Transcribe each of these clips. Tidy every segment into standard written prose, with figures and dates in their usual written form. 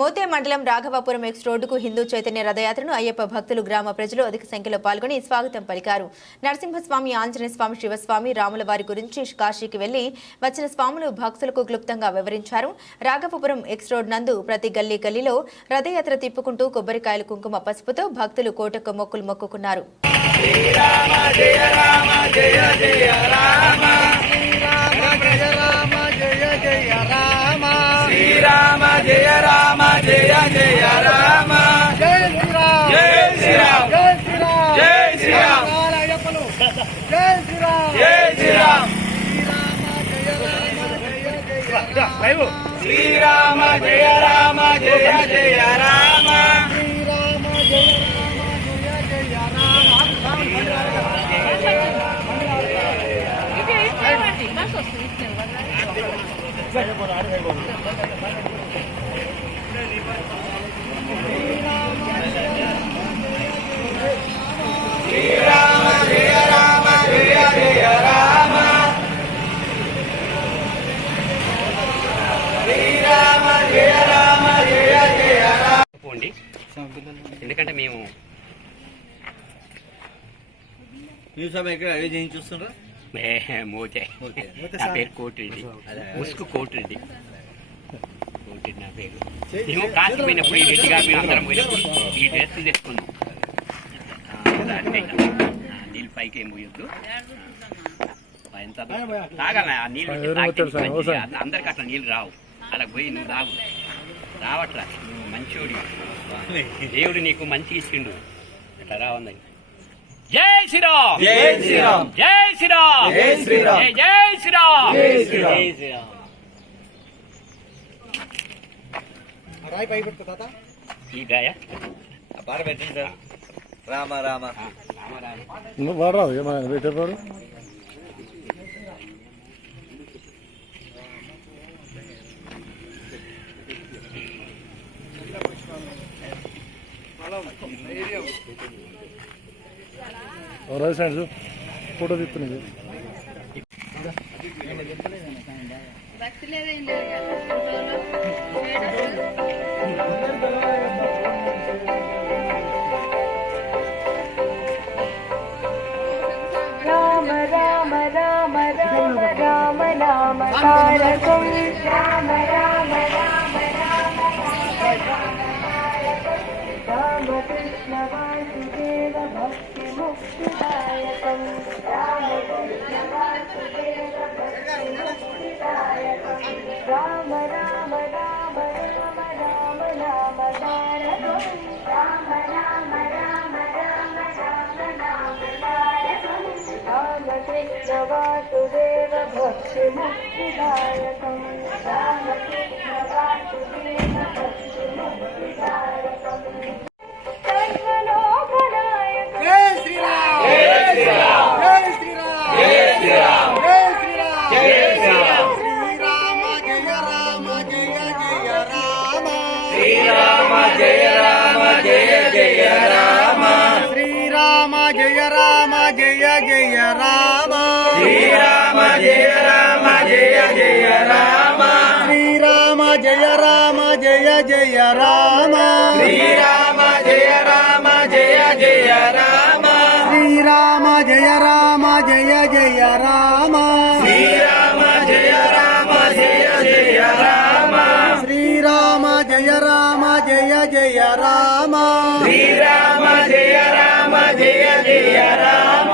మోతే మండలం రాఘవాపురం ఎక్స్ రోడ్డుకు హిందూ చైతన్య రథయాత్రను అయ్యప్ప భక్తులు గ్రామ ప్రజలు అధిక సంఖ్యలో పాల్గొని స్వాగతం పలికారు. నరసింహస్వామి, ఆంజనేయ స్వామి, శివస్వామి, రాముల వారి గురించి కాశీకి వెళ్లి వచ్చిన స్వాములు భక్తులకు క్లుప్తంగా వివరించారు. రాఘవాపురం ఎక్స్ రోడ్ నందు ప్రతి గల్లీ గల్లీలో రథయాత్ర తిప్పుకుంటూ కొబ్బరికాయలు, కుంకుమ, పసుపుతో భక్తులు కోటకు మొక్కులు మొక్కుకున్నారు. శ్రీరామ జయ రామ జయ జయ రామ జయ శ్రీరామ జయ శ్రీరామ జయ శ్రీరామ జయ శ్రీరామ జయ శ్రీరామ శ్రీరామ జయ రామ జయ జయ రామ శ్రీరామ జయ రామ జయ జయ రామ శ్రీరామ జయ రామ జయ జయ రామ పోండి. ఎందుకంటే మేము ఇక్కడ అవి చేయించుస్తున్నారా? మోతే నా పేరు కోటిరెడ్డి, ముసుగు కోటిరెడ్డి నా పేరు. మేము కాశీ పోయినప్పుడు ఈ రెడ్డి గారు మేము అందరం పోయినప్పుడు ఈ డ్రెస్ తెచ్చుకున్నాం. నీళ్ళు పైకి ఏం పోయొద్దు, తాగాలి ఆ నీళ్ళు. అందరికి అట్లా నీళ్ళు రావు, అలా పోయి నువ్వు తాగు. రావట్లా, నువ్వు మంచోడి, దేవుడు నీకు మంచి ఇచ్చిండు, అట్లా రావందని. జై శ్రీరామ్ జై శ్రీరామ్ జై శ్రీరామ్ జై శ్రీరామ్ జై శ్రీరామ్ జై శ్రీరామ్ జై శ్రీరామ్. రాయి పై పెట్టు తాత, ఈ గాయ బార పెట్టండి సార్. రామ రామ రామ రామ నువ్వు వాడరాదు ఏమైనా పెట్టేవారు. రైట్ సైడ్ ఫోటో తీస్తున్నాయి. రామ రామ రామ రామ రామ నామ తారకం రామ రామ రామ రామ రామ కృష్ణ వాసుదేవ భక్తి ముక్తిదాయకం రామ కృష్ణ వాసుదేవ భక్తి ముక్తిదాయకం రామ రామ రామ రామ రామ నామ తారకం రామ రామ రామ రామ రామ నామ తారకం రామ కృష్ణ వాసుదేవ భక్తి ముక్తిదాయకం రామ కృష్ణ వాసుదేవ భక్తి ముక్తిదాయకం సర్వలోకనాయకం జై శ్రీరామ్ జై శ్రీరామ్ జై శ్రీరామ్ జై శ్రీరామ్ జై శ్రీరామ్ జై శ్రీరామ్ శ్రీరామ జయ రామ జయ జయ రామ శ్రీరామ జయ రామ జయ జయ రామ శ్రీరామ జయ రామ జయ జయ రామ శ్రీరామ జయ రామ జయ జయ రామ శ్రీరామ జయ రామ జయ జయ రామ శ్రీరామ జయ రామ జయ జయ రామ శ్రీరామ జయ రామ జయ జయ రామ శ్రీరామ జయ రామ జయ జయ రామ శ్రీరామ జయ రామ జయ జయ రామ శ్రీరామ జయ రామ జయ జయ రామ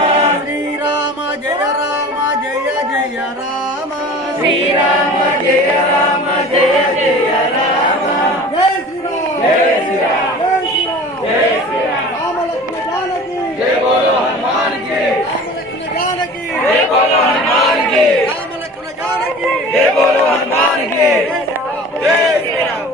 శ్రీరామ జయ రామ జయ జయ రామ శ్రీరామ జయ రామ జయ జయ రామ జై శ్రీరామ్ జై శ్రీరామ్ జై శ్రీరామ్ జై శ్రీరామ్ రామ లక్ష్మణ జానకి జై బోలో హనుమాన్ కి రామ లక్ష్మణ జానకి జై బోలో హనుమాన్ కి రామ లక్ష్మణ జానకి జై బోలో హనుమాన్ కి జై శ్రీరామ్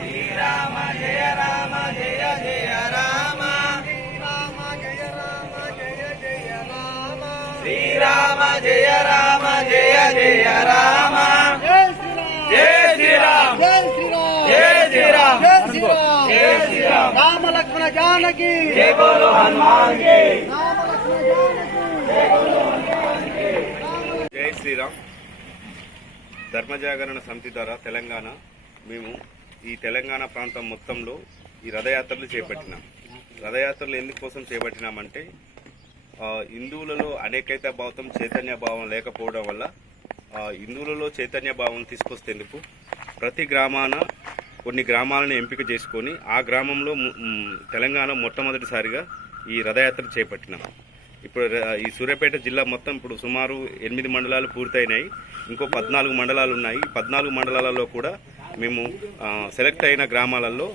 శ్రీరామ జయ రామ జయ జయ రామ శ్రీరామ జయ రామ జయ జయ రామ శ్రీరామ జయ రామ జయ జయ రామ జై శ్రీరామ్ జై శ్రీరామ్ జై శ్రీరామ్ జై శ్రీరామ్ జై శ్రీరామ్ రామ లక్ష్మణ జానకి జై బోలో హనుమాన్ కి రామ లక్ష్మణ జానకి జై బోలో హనుమాన్ కి శ్రీరామ్. ధర్మజాగరణ సమితి ద్వారా తెలంగాణ మేము ఈ తెలంగాణ ప్రాంతం మొత్తంలో ఈ రథయాత్రలు చేపట్టినాం. రథయాత్రలు ఎందుకోసం చేపట్టినామంటే హిందువులలో అనేకైత భావం చైతన్య భావం లేకపోవడం వల్ల హిందువులలో చైతన్య భావం తీసుకొస్తేందుకు ప్రతి గ్రామాన కొన్ని గ్రామాలను ఎంపిక చేసుకొని ఆ గ్రామంలో తెలంగాణ మొట్టమొదటిసారిగా ఈ రథయాత్ర చేపట్టినాం. ఇప్పుడు ఈ సూర్యాపేట జిల్లా మొత్తం ఇప్పుడు సుమారు 8 మండలాలు పూర్తయినాయి. ఇంకో 14 మండలాలు ఉన్నాయి. 14 మండలాలలో కూడా మేము సెలెక్ట్ అయిన గ్రామాలలో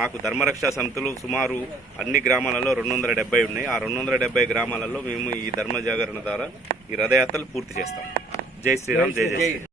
మాకు ధర్మరక్షా సమితులు సుమారు అన్ని గ్రామాలలో 270 ఉన్నాయి. ఆ 270 గ్రామాలలో మేము ఈ ధర్మ జాగరణ ద్వారా ఈ రథయాత్రలు పూర్తి చేస్తాం. జై శ్రీరామ్, జై జై శ్రీరామ్.